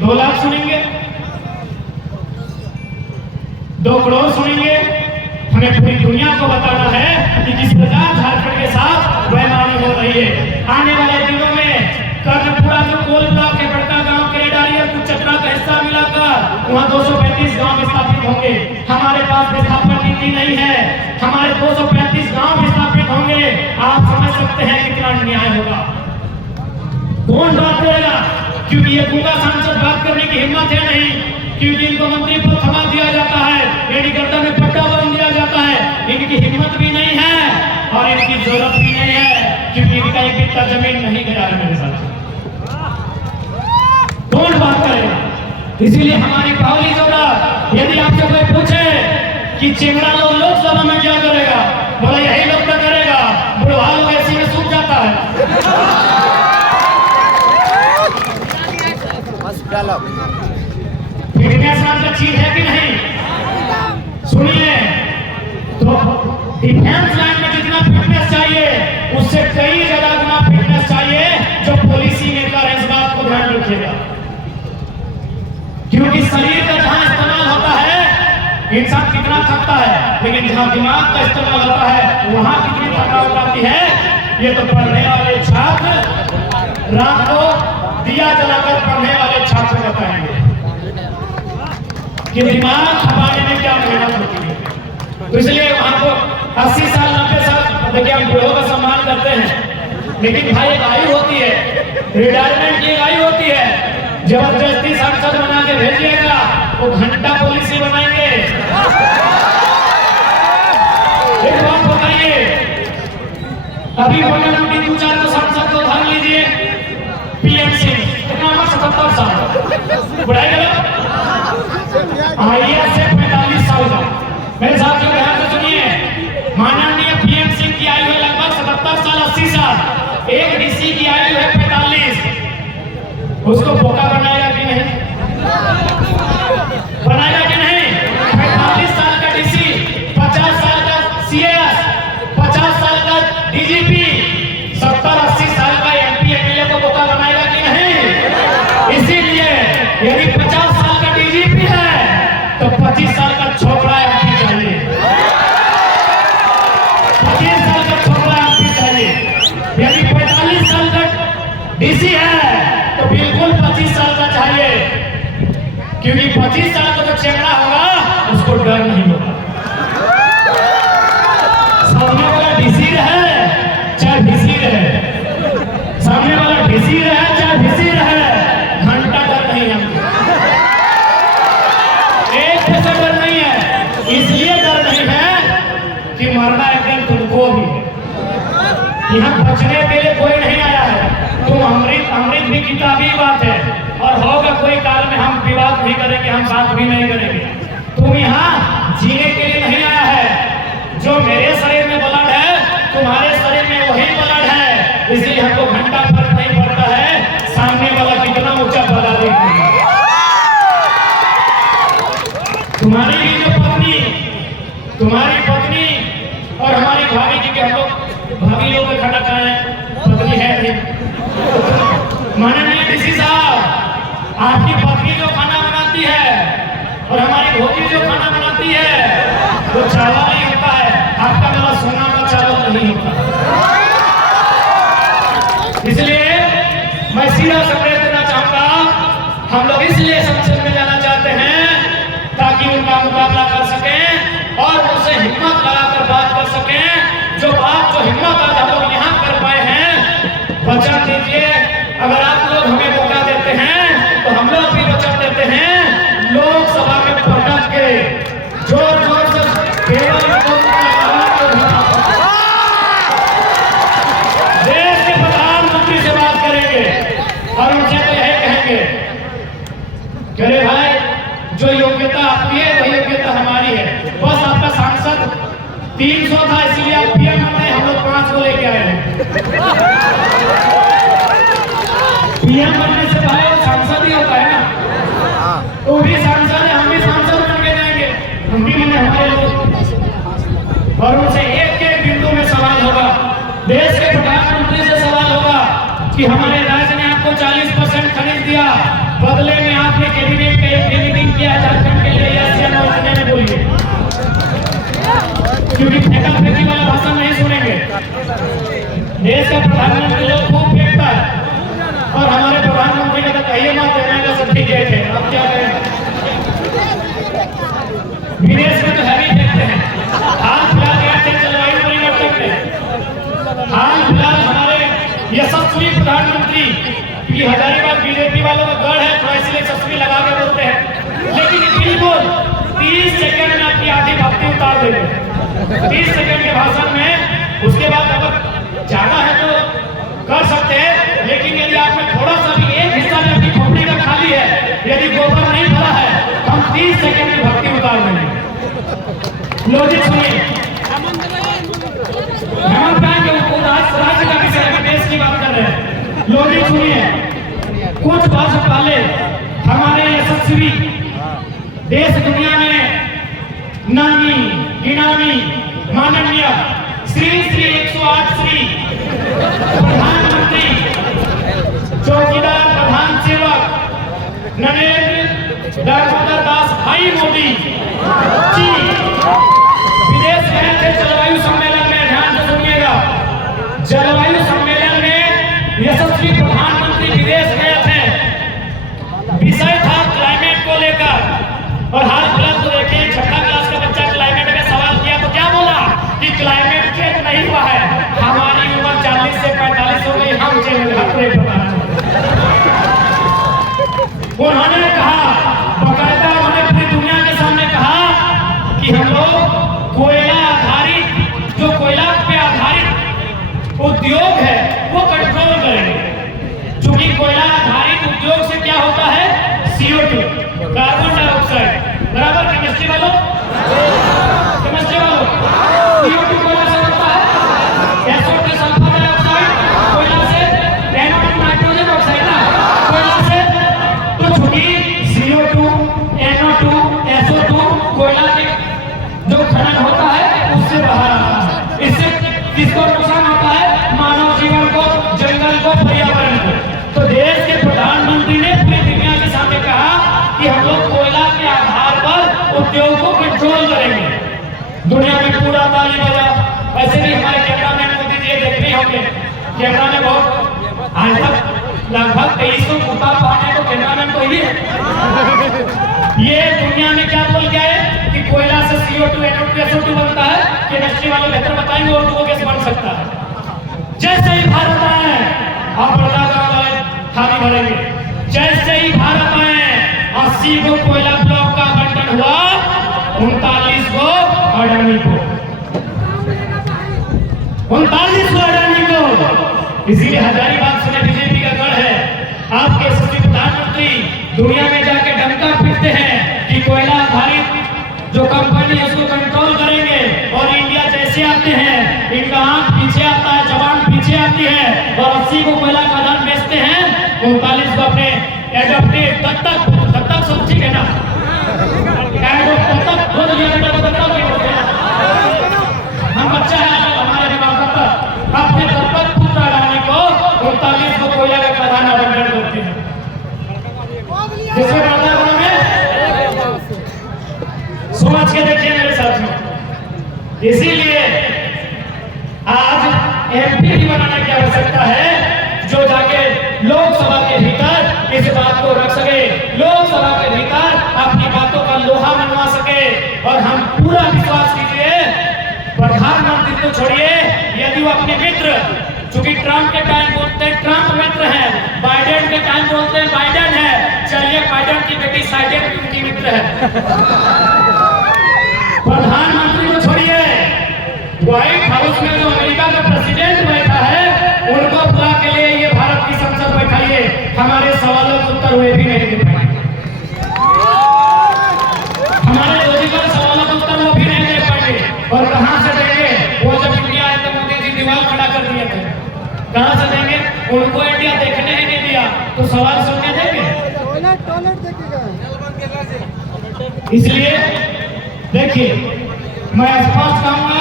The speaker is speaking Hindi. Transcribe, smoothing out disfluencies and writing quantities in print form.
2 लाख सुनेंगे, 2 करोड़ सुनेंगे। हमें पूरी दुनिया को बताना है कि किस प्रकार झारखंड के साथ बेईमानी हो रही है। आने वाले दिनों में कर्णपुरा जो कोल ब्लॉक के बड़का गांव केरेडारी और कुचत्रा का हिस्सा मिलाकर वहां 235 गांव स्थापित होंगे। हमारे पास विस्थापन नीति नहीं है, हमारे 235 गांव स्थापित होंगे। आप समझ सकते हैं कितना अन्याय होगा। कौन बात करेगा? क्योंकि ये गूंगा सांसद बात करने की हिम्मत है नहीं, क्योंकि इनको मंत्री पद थमा दिया जाता है, इनकी गर्दन में पट्टा बांध दिया जाता है। इनकी हिम्मत भी नहीं है और इनकी जरूरत भी नहीं है, क्योंकि इनका एक बित्ता जमीन नहीं गिरा है मेरे साथ। कौन बात करेगा? इसीलिए हमारी पावली जोड़ा, यदि आपसे कोई पूछे कि चिमड़ा लोग लोकसभा में क्या करेगा, बोला यही लोग क्या करेगा, बुढ़वा लोग ऐसी में सूख जाता है। फिटनेस नाम का चीज है कि नहीं? सुनिए, तो डिफेंस लाइन में जितना फिटनेस चाहिए उससे कई ज्यादा गुना फिटनेस चाहिए जो पॉलिसी मेकर है। इस बात को ध्यान रखिएगा, क्योंकि शरीर का जहां इस्तेमाल होता है इंसान कितना थकता है, लेकिन जहां दिमाग का इस्तेमाल होता है वहां कितनी थकावट आती है, ये तो पढ़ने वाले छात्र, रात को दिया जलाकर पढ़ने वाले छात्र बताएंगे कि दिमाग खपाने में क्या मेहनत होती है। तो इसलिए हमको 80 साल 90 साल देखिए हम बूढ़ों का सम्मान करते हैं, लेकिन भाई एक आयु होती है, रिटायरमेंट की आयु होती है। जबरदस्ती सांसद बना के भेजिएगा वो घंटा पॉलिसी बनाएंगे। एक बात बताइए, अभी मोटा-मोटी 2-4 तो सांसद को धर लीजिए, पीएम सिंह कितना उम्र 77 साल बढ़ाई गया, आईएएस से 45 साल का। मेरे साथ जो ध्यान से सुनिए, माननीय पीएम सिंह की आयु है लगभग 77 साल 80 साल, एक डीसी की आयु है 45। उसको बोका बनाएगा कि नहीं? बनाएगा कि नहीं? 45 साल का डीसी, 50 साल का सीएस, 50 साल का डीजीपी, 70-80 साल का एमपी एमएलए को बोका बनाएगा कि नहीं? इसीलिए यदि 50 साल का डीजीपी है तो 25 साल का छोकरा एमपी चाहिए, 25 साल का छोकरा एमपी चाहिए। यदि 45 साल का डीसी है तो बिल्कुल 25 साल का चाहिए, क्योंकि 25 साल का जो चेहरा होगा उसको डर नहीं होगा। सामने वाला डीसी रहे चाहे डीसी रहे, सामने वाला डीसी रहे चाहे डीसी रहे, घंटा डर नहीं है, एक पैसा डर नहीं है। इसलिए डर नहीं है कि मरना एक दिन तुमको भी है। यहाँ बचने के लिए कोई नहीं आया है। तुम अमृत भी किताबी बात है, और होगा कोई काल में हम विवाद नहीं करेंगे, हम बात भी नहीं करेंगे। तुम यहाँ जीने के लिए नहीं आया है। जो मेरे शरीर में ब्लड है तुम्हारे शरीर में वही ब्लड है, इसलिए हमको घंटा फर्क नहीं पड़ता है सामने वाला कितना ऊंचा पदा देखिए। तुम्हारी भी जो पत्नी, तुम्हारी पत्नी और हमारी भाभी जी के, हम लोग भाभी लोग का खड़ा है, पत्नी है नहीं। माननीय डीसी साहब, आपकी पत्नी जो खाना बनाती है और हमारी भोजी जो खाना बनाती है वो चावल नहीं होता है, आपका वाला सोना का चावल नहीं होता। इसलिए मैं सीधा संदेश देना चाहूंगा, हम लोग इसलिए संसद में जाना चाहते हैं ताकि उनका मुकाबला कर सकें और उनसे हिम्मत लगाकर बात कर सकें। जो बात जो हिम्मत आज हम लोग यहाँ कर पाए हैं, वचन दीजिए। अगर आप लोग हमें मौका देते हैं तो हम लोग भी वचन देते हैं, लोकसभा में पटक के जोर जोर से देश के प्रधानमंत्री से बात करेंगे और उनसे तो यही कहेंगे कि अरे भाई, जो योग्यता आपकी है वही योग्यता हमारी है। बस आपका सांसद 300 था इसलिए आप पीएम बने, हम लोग 5 को लेके आए हैं। पीएम बनने से भाई सांसद ही होता है ना, तो भी सांसद है, हम भी सांसद बन के जाएंगे, हम भी बने हमारे लोग। और उनसे एक एक बिंदु में सवाल होगा, देश के प्रधानमंत्री से सवाल होगा कि हमारे राज्य ने आपको 40% खरीद दिया, बदले में आप विदेश में तो हैवी फेंकते हैं। हाल फिलहाल गए थे जलवायु परिवर्तन में, हाल फिलहाल हमारे यशस्वी प्रधानमंत्री की हजारीबाग बीजेपी वालों का गढ़ है, थोड़ा इसलिए यशस्वी लगा के बोलते हैं, लेकिन बिल्कुल 30 सेकंड में आपकी आधी भक्ति उतार देंगे 30 सेकंड के भाषण में। उसके बाद अगर जाना है तो कर सकते हैं, लेकिन यदि आप में थोड़ा सा भी एक हिस्सा में अपनी खोपड़ी का खाली है, यदि गोबर नहीं भरा है, तो हम 30 सेकंड में भक्ति उतार देंगे। लॉजिक सुनिए, हेमंत के ऊपर राज्य का विषय है, देश की बात कर रहे हैं। लॉजिक सुनिए, कुछ वर्ष पहले हमारे यशस्वी देश दुनिया में नामी गिनामी माननीय श्री 108 श्री प्रधानमंत्री चौकीदार प्रधान सेवक नरेंद्र दामोदर दास भाई मोदी जी विदेश गए थे जलवायु सम्मेलन में। ध्यान से सुनिएगा, जलवायु सम्मेलन में यशस्वी प्रधानमंत्री विदेश गए थे, विषय था क्लाइमेट को लेकर। और हाल फिलहाल तो देखिए, 6वीं क्लास का बच्चा क्लाइमेट में सवाल किया तो क्या बोला कि क्लाइमेट चेंज नहीं हुआ है, हमारी उम्र 40 से 45 हो गई, हम चेंज उन्होंने कहा, बकायदा उन्होंने पूरी दुनिया के सामने कहा कि हम लोग कोयला आधारित, जो कोयला पे आधारित उद्योग है वो कंट्रोल करेंगे। क्योंकि कोयला आधारित उद्योग से क्या होता है, CO2 कार्बन डाइऑक्साइड, बराबर केमिस्ट्री वालों, केमिस्ट्री वालों, CO2 कोयला से होता है, SO2 सल्फर डाइऑक्साइड कोयला से, NO2 नाइट्रोजन ऑक्साइड ना कोयला से। तो चूंकि CO2 NO2 SO2 कोयला के जो खनन होता है उससे बाहर आता है, इससे किसको नुकसान होता है, मानव जीवन को, जंगल को, पर्यावरण को। तो देश के प्रधानमंत्री ने पूरी दुनिया के सामने कहा कि हम लोग कोयला के आधार पर उद्योग को कंट्रोल करेंगे। दुनिया में पूरा ताली बजा। वैसे भी हमारे कैमरामैन मोदी जी देख रहे होंगे, कैमरा में बहुत आज तक लगभग 2300 कुर्ता पहने तो कैमरामैन तो ही है। ये दुनिया में क्या बोल गया है कि कोयला से CO2 NO2 SO2 बनता है, केमिस्ट्री वाले बेहतर बताएंगे और वो कैसे बन सकता है। जैसे ही भारत आए, आप पर्दा वाले थाली भरेंगे, जैसे ही भारत आए 80 को कोयला ब्लॉक का आवंटन हुआ, 39 को अडानी को, 39 को अडानी को। इसीलिए हजारीबाग से बीजेपी का गढ़ है। आपके यशस्वी प्रधानमंत्री दुनिया में जाके डंका पीटते हैं कि कोयला आधारित जो कंपनी है उसको कंट्रोल करेंगे, और इंडिया जैसे आते हैं इनका आंख पीछे आता है, जवान पीछे आती है, और 80 को कोयला खदान बेचते हैं, 39 को अपने एडॉप्टेड दत्तक समझी है ना, दत्तक बोल दिया बेटा, दत्तक नहीं बोलते हम, बच्चा है हमारे दिमाग दत्तक, अपने दत्तक पुत्र अडानी को 39 को कोयला का खदान आवंटन करते हैं, जिसमें वातावरण में समझ के देखिए मेरे साथियों। इसीलिए आज MP भी बनाने की आवश्यकता है, जो जाके लोकसभा के भीतर इस बात को रख सके, लोकसभा के भीतर अपनी बातों का लोहा मनवा सके। और हम पूरा विश्वास कीजिए, प्रधानमंत्री तो छोड़िए, यदि वो अपने मित्र, चूंकि ट्रंप के टाइम बोलते हैं ट्रंप मित्र है, बाइडेन के टाइम बोलते हैं बाइडेन है, चलिए बाइडेन की बेटी साइडेन भी उनकी मित्र है। प्रधानमंत्री को छोड़िए, व्हाइट हाउस में जो अमेरिका का प्रेसिडेंट बैठा है, उनको बुला के लिए ये भारत की संसद बैठाइए, हमारे सवालों के उत्तर वे भी नहीं दे पाएंगे, हमारे लॉजिकल सवालों के उत्तर वो भी नहीं दे पाएंगे। और कहां से देंगे? वो जब इंडिया आए तो मोदी जी दीवार खड़ा कर दिए थे, कहां से देंगे? उनको इंडिया देखने ही नहीं दिया, तो सवाल सुनने देंगे? इसलिए देखिए, मैं स्पष्ट कहूंगा,